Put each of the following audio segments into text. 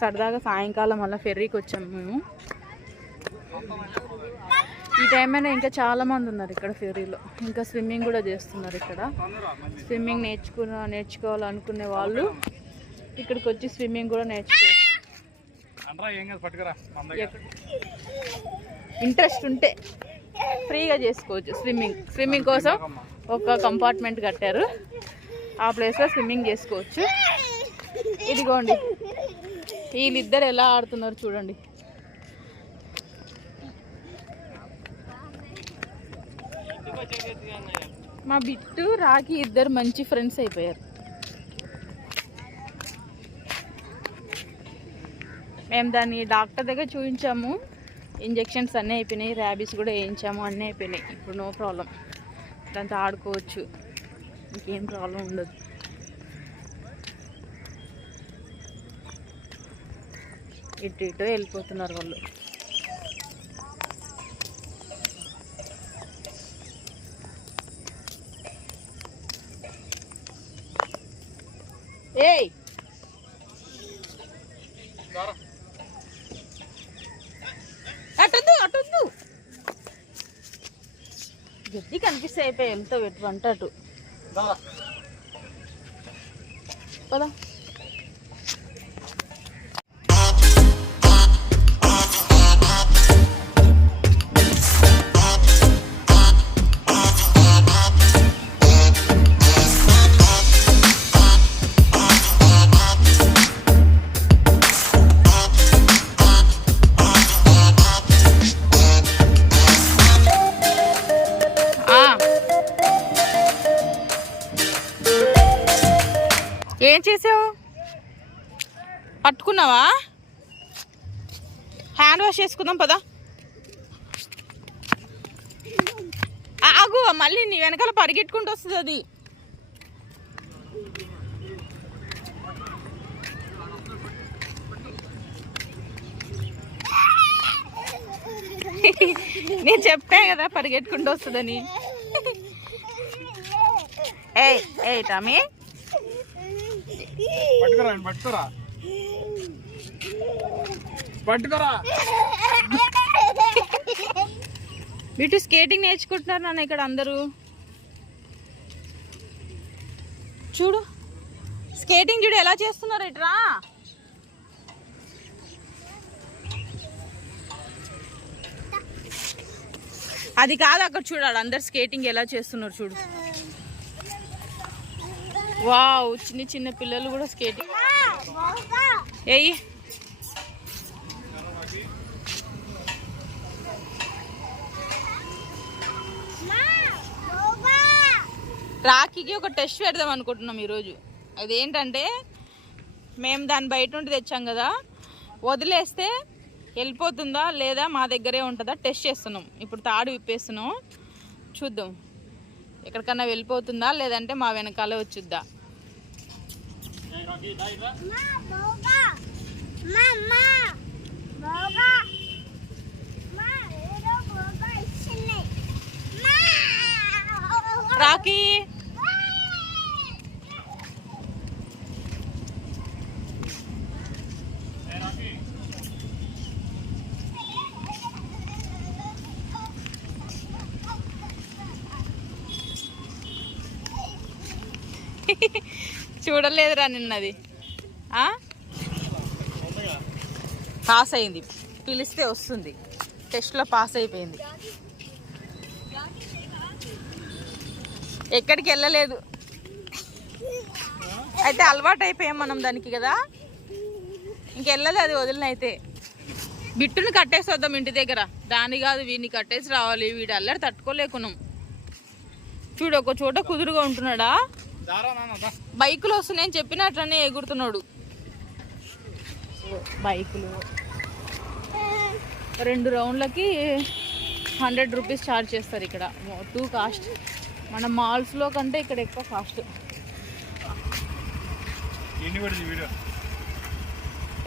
సరదాగా సాయంకాలం అలా ఫెర్రీకి వచ్చాము మేము. ఈ టైం అయినా ఇంకా చాలా మంది ఉన్నారు ఇక్కడ ఫెర్రీలో. ఇంకా స్విమ్మింగ్ కూడా చేస్తున్నారు ఇక్కడ. స్విమ్మింగ్ నేర్చుకున్న నేర్చుకోవాలనుకునే వాళ్ళు ఇక్కడికి వచ్చి స్విమ్మింగ్ కూడా నేర్చుకోవచ్చు ఇంట్రెస్ట్ ఉంటే ఫ్రీగా చేసుకోవచ్చు స్విమ్మింగ్ స్విమ్మింగ్ కోసం ఒక కంపార్ట్మెంట్ కట్టారు. ఆ ప్లేస్లో స్విమ్మింగ్ చేసుకోవచ్చు. ఇదిగోండి. వీళ్ళిద్దరు ఎలా ఆడుతున్నారు చూడండి. మా బిట్టు రాకి ఇద్దరు మంచి ఫ్రెండ్స్ అయిపోయారు. మేము దాన్ని డాక్టర్ దగ్గర చూపించాము ఇంజెక్షన్స్ అన్నీ అయిపోయినాయి ర్యాబీస్ కూడా వేయించాము అన్నీ అయిపోయినాయి. ఇప్పుడు నో ప్రాబ్లం. దాంతో ఆడుకోవచ్చు. ఇంకేం ప్రాబ్లం ఉండదు. ఇటు ఇటు వెళ్ళిపోతున్నారు వాళ్ళు. ఏయ్! అటొద్దు అటొద్దు గడ్డి కనిపిస్తే అయిపోయి వెళ్తావు? ఎటు అంటే అటు? పదా. తీసుకుందాం వాష్ పదా ఆగు మళ్ళీ నీ వెనకాల పరిగెట్టుకుంటూ వస్తుంది అది. నేను చెప్పా కదా పరిగెట్టుకుంటూ వస్తుందని. ఏ ఏ టమీ. పట్టుకురా పట్టుకురా. పట్టుకురా. వీటి స్కేటింగ్ నేర్చుకుంటున్నారు నాన్న ఇక్కడ అందరూ. చూడు. స్కేటింగ్ చూడు ఎలా చేస్తున్నారు ఇట్రా అది కాదు అక్కడ చూడాలి అందరు స్కేటింగ్ ఎలా చేస్తున్నారు చూడు. వావ్ చిన్న చిన్న పిల్లలు కూడా స్కేటింగ్. ఏయ్ రాఖీకి ఒక టెస్ట్ పెడదాం అనుకుంటున్నాం ఈరోజు. అదేంటంటే మేము దాన్ని బయట నుండి తెచ్చాం కదా వదిలేస్తే వెళ్ళిపోతుందా లేదా మా దగ్గరే ఉంటుందా? టెస్ట్ చేస్తున్నాం. ఇప్పుడు తాడు విప్పేస్తున్నాం. చూద్దాం. ఎక్కడికన్నా వెళ్ళిపోతుందా లేదంటే మా వెనకాలే వచ్చుద్దా? రాఖీ చూడలేదురా నిన్నది ఆ? పాస్ అయింది. పిలిస్తే వస్తుంది. టెస్ట్లో పాస్ అయిపోయింది. ఎక్కడికి వెళ్ళలేదు. అయితే అలవాటు అయిపోయాం మనం దానికి కదా. ఇంకెళ్ళదు అది వదిలిన అయితే. బిట్టుని కట్టేసి వద్దాం ఇంటి దగ్గర. దాని కాదు వీడిని కట్టేసి రావాలి. వీడు అల్లరి తట్టుకోలేకున్నాం. చూడు ఒక చోట కుదురుగా ఉంటున్నాడా. బైకులు వస్తున్నాయని చెప్పినట్లనే ఎగురుతున్నాడు. బైకులు. రెండు రౌండ్లకి హండ్రెడ్ రూపీస్ ఛార్జ్ చేస్తారు ఇక్కడ. Too cost. మన మాల్స్లో కంటే ఇక్కడ ఎక్కువ కాస్ట్.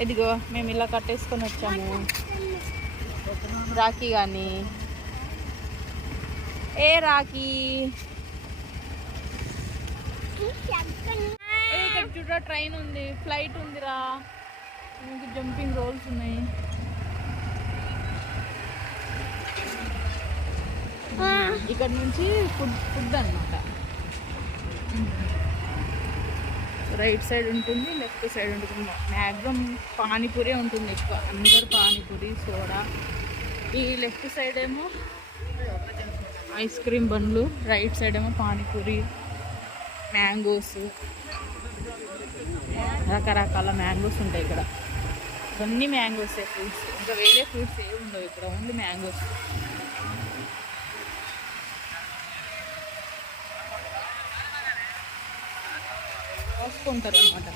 ఇదిగో మేము ఇలా కట్టేసుకొని వచ్చాము. రాఖీ కానీ. ఏ రాఖీ? ఇక్కడ చూడ ట్రైన్ ఉంది. ఫ్లైట్ ఉందిరా. ఇంకా జంపింగ్ రోల్స్ ఉన్నాయి. ఇక్కడ నుంచి ఫుడ్ ఫుడ్ అనమాట రైట్ సైడ్ ఉంటుంది లెఫ్ట్ సైడ్ ఉంటుంది. మ్యాక్సిమం పానీపూరి ఉంటుంది ఎక్కువ. అందరు పానీపూరి సోడా. ఈ లెఫ్ట్ సైడ్ ఏమో ఐస్ క్రీమ్ బండ్లు రైట్ సైడ్ ఏమో పానీపూరి మ్యాంగోస్. రకరకాల మ్యాంగోస్ ఉంటాయి ఇక్కడ. ఇవన్నీ మ్యాంగోస్ ఫ్రూట్స్ ఇంకా వేరే ఫ్రూట్స్ ఏమి ఉండవు ఇక్కడ ఓన్లీ మ్యాంగోస్. కోసుకుంటారు అనమాట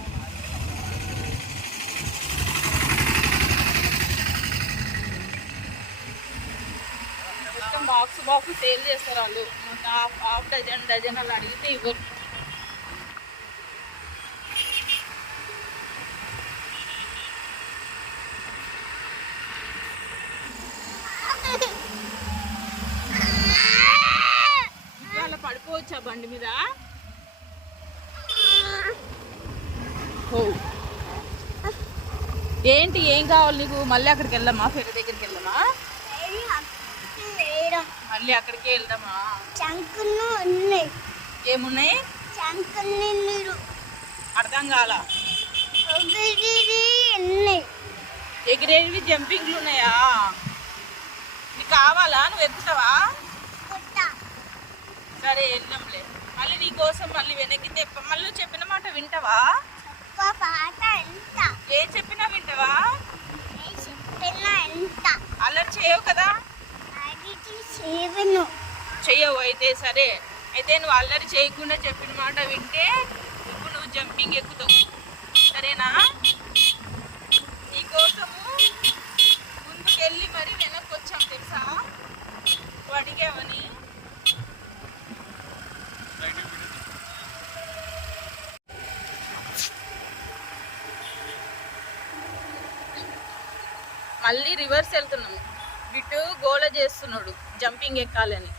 మొత్తం బాక్స్ బాక్స్ సేల్ చేస్తారు వాళ్ళు. హాఫ్ హాఫ్ డజన్ డజన్ అలా అడిగితే ఇవ్వరు అలా పడిపోవచ్చా బండి మీద? ఓ ఏంటి ఏం కావాలి నీకు? మళ్ళీ అక్కడికి వెళ్దామా? ఫెరీ దగ్గరికి వెళ్దామా? మళ్ళీ అక్కడికే వెళ్దామా? ఉన్నాయి. ఏమున్నాయి? అర్థం కాల? ఎగిరేవి జంపింగ్లు ఉన్నాయా? నీకు కావాలా? నువ్వు ఎక్కుతావా? సరే వెళ్దాంలే మళ్ళీ నీ కోసం మళ్ళీ వెనక్కి తెప్ప మళ్ళీ చెప్పిన మాట వింటావా? ఏం చెప్పినా వింటావా? అల్లరి చేయవు కదా? చెయ్యవు అయితే సరే. అయితే నువ్వు అల్లరి చేయకుండా చెప్పిన మాట వింటే ఇప్పుడు నువ్వు జంపింగ్ ఎక్కుతావు సరేనా నీకోసము ముందుకు వెళ్ళి మరి వెనక్కి వచ్చాం తెలుసా నువ్వు అడిగావని మళ్ళీ రివర్స్ వెళ్తున్నాము బిట్టు గోల చేస్తున్నాడు జంపింగ్ ఎక్కాలని.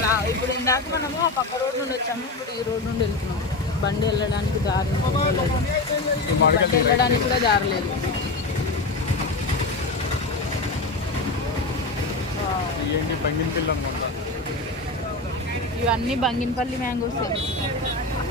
రా ఇప్పుడు ఇందాక మనము ఆ పక్క రోడ్ నుండి వచ్చాము ఇప్పుడు ఈ రోడ్ నుండి వెళ్తున్నాము బండి వెళ్ళడానికి దారి. బండి వెళ్ళడానికి కూడా దారి లేదు. ఇవన్నీ బంగినపల్లి మ్యాంగోస్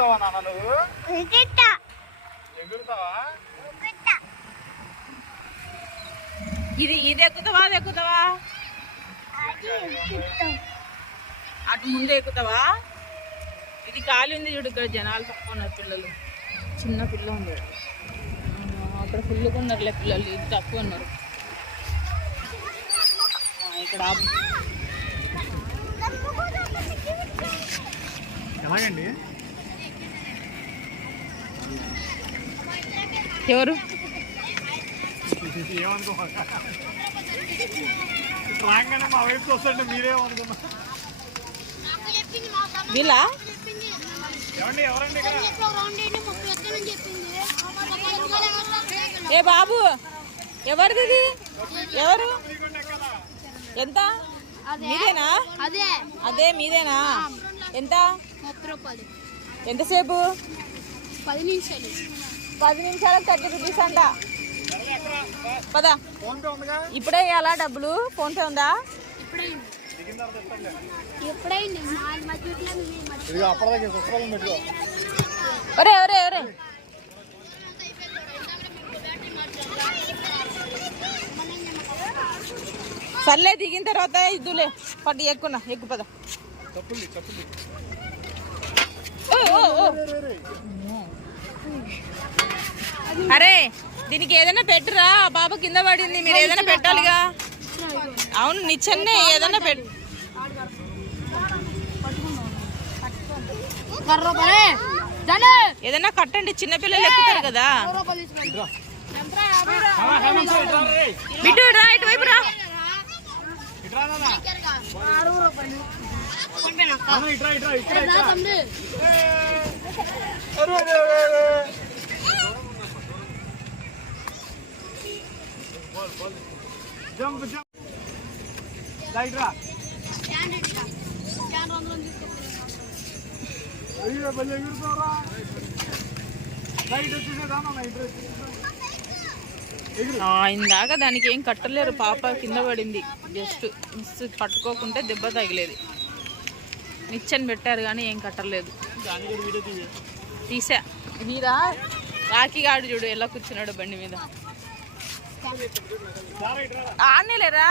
ఎగురుతావా నాన్న నువ్వు? ఎగురుతావా? ఇది ఇది ఎక్కుతావా అది ఎక్కుతావా? అటు ముందే ఎక్కుతావా? ఇది ఖాళీ ఉంది చూడు ఇక్కడ జనాలు తక్కువ ఉన్నారు పిల్లలు. చిన్న పిల్ల ఉంది. అక్కడ ఫుల్గా ఉన్నారులే పిల్లలు ఇది తక్కువ ఉన్నారు. ఆ, ఇక్కడ ఆపు. ఎవరు? వీళ్ళ? ఏ బాబు ఎవరిది? ఎవరు? ఎంత? మీదేనా? అదే. అదే మీదేనా? ఎంత? ఎంతసేపు? పది నిమిషాలు. పది నిమిషాలకు థర్టీ రూపీస్ అంట. పదా. ఇప్పుడే ఇవ్వాలా డబ్బులు? ఫోన్పే ఉందా? ఒరే ఒరే ఒరే. సర్లే దిగిన తర్వాత ఇద్దులే. పట్టు ఎక్కున్నా ఎక్కు పద. ఓ, ఓ, ఓ. అరే దీనికి ఏదైనా పెట్టురా. ఆ బాబు కింద పడింది. మీరు ఏదైనా పెట్టాలిగా? అవును నిచ్చన్నే ఏదన్నా పెట్టు. కర్ర రూపాయలే దాని ఏదన్నా కట్టండి చిన్నపిల్లలు ఎక్కుతారు కదా. రూపాయలు తీసుకోండి బిట్టు రా ఇటువైపు రా. ఇట్రా ఇట్రా ఇట్రా రా తమ్ముడు జంప్ జంప్ లైట్ రా అయ్యో భలే లైట్ ఇందాక దానికి ఏం కట్టలేరు పాప కింద పడింది. జస్ట్ మిస్ పట్టుకోకుంటే దెబ్బ తగిలేది. నిచ్చెన పెట్టారు కానీ ఏం కట్టలేదు. దాని కూడా వీడియో తీయ తీసా. మీరా రాఖీ గాడు చూడు ఎలా కూర్చున్నాడు బండి మీద. ఆడనేలేరా?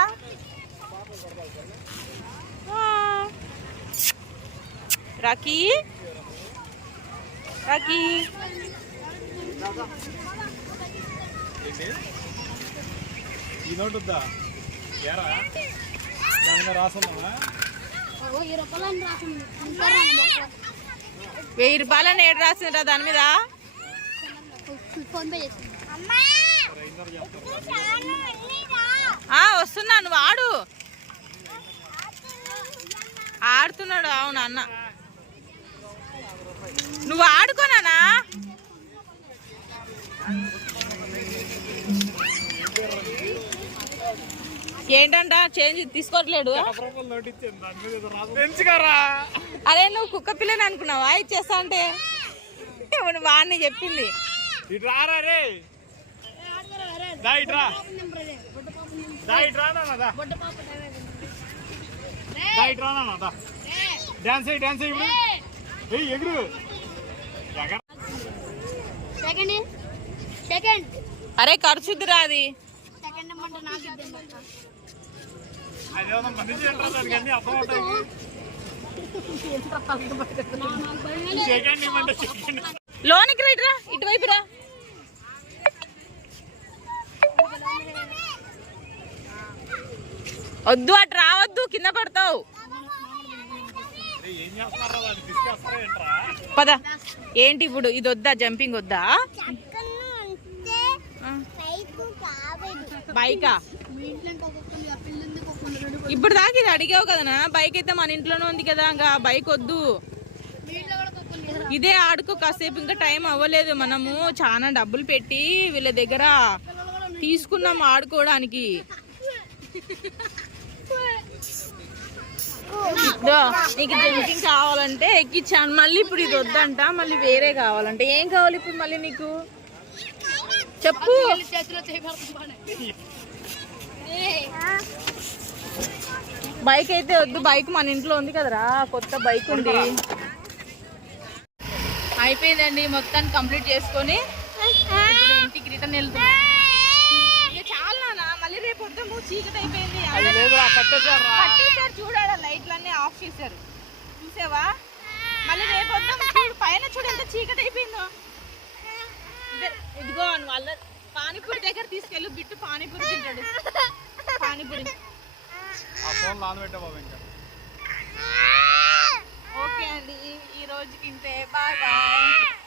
రాఖీ? రాఖీ. వెయ్యి రూపాయలని ఏడు రాసిండ్రా దాని మీద? ఫోన్ పే వస్తున్నా నువ్వు ఆడు. ఆడుతున్నాడు అవును అన్న. నువ్వు ఆడుకోనానా ఏంటంట చేంజ్ తీసుకోవట్లేడు? అరే నువ్వు కుక్క పిల్లని అనుకున్నావా? ఇచ్చేస్తా అంటే. వాడిని చెప్పింది. ఇటు రారా రే. దా. ఇటు రా దా. ఇటు రా నాన్న, దా బొడ్డ పాప డ్రైవర్ దా. ఇటు రా నాన్న, దా డాన్స్ అయ్యి డాన్స్ అయ్యి ఇప్పుడు ఏయ్ ఎగురు. ఎగర సెకండ్ సెకండ్ అరే ఖర్చుద్దిరా అది. సెకండ్ నాకు అర్థం లోనికి రైట్రా ఇటువైపు రా. వద్దు అటు రావద్దు కింద పడతావు. పద. ఏంటి ఇప్పుడు ఇది వద్దా జంపింగ్ వద్దా? బైకా ఇప్పుడు దాకా ఇది అడిగావు కదనా బైక్ అయితే మన ఇంట్లోనే ఉంది కదా ఇంకా బైక్ వద్దు. ఇదే ఆడుకో కాసేపు ఇంకా టైం అవ్వలేదు మనము. చాలా డబ్బులు పెట్టి వీళ్ళ దగ్గర తీసుకున్నాం ఆడుకోవడానికి. నీకు జంపింగ్ కావాలంటే ఎక్కించాను మళ్ళీ ఇప్పుడు ఇది వద్దంట మళ్ళీ వేరే కావాలంటే. ఏం కావాలి ఇప్పుడు మళ్ళీ నీకు? చెప్పు. బైక్ అయితే వద్దు బైక్ మన ఇంట్లో ఉంది కదరా కొత్త బైక్ ఉంది. అయిపోయిందండి మొత్తాన్ని కంప్లీట్ చేసుకొని ఇంటికి రిటర్న్ వెళ్తున్నా. చాలు మళ్ళీ రేపు వద్దాము చీకటి అయిపోయింది అది లేదు రా కట్టేశారా కట్టేశారు చూడాలి లైట్లన్నీ ఆఫ్ చేశారు. చూసావా? మళ్ళీ రేపు వద్దాం. చూడు పైన చూడు ఎంత చీకటి అయిపోయిందో. ఇదే- ఇదిగో అని వాళ్ళ పానీపూరి దగ్గర తీసుకెళ్ళు. బిట్టు పానీపూరి తింటాడు. పానీపూరి. ఓకే అండి. ఈ రోజుకి ఇంతే. Bye bye.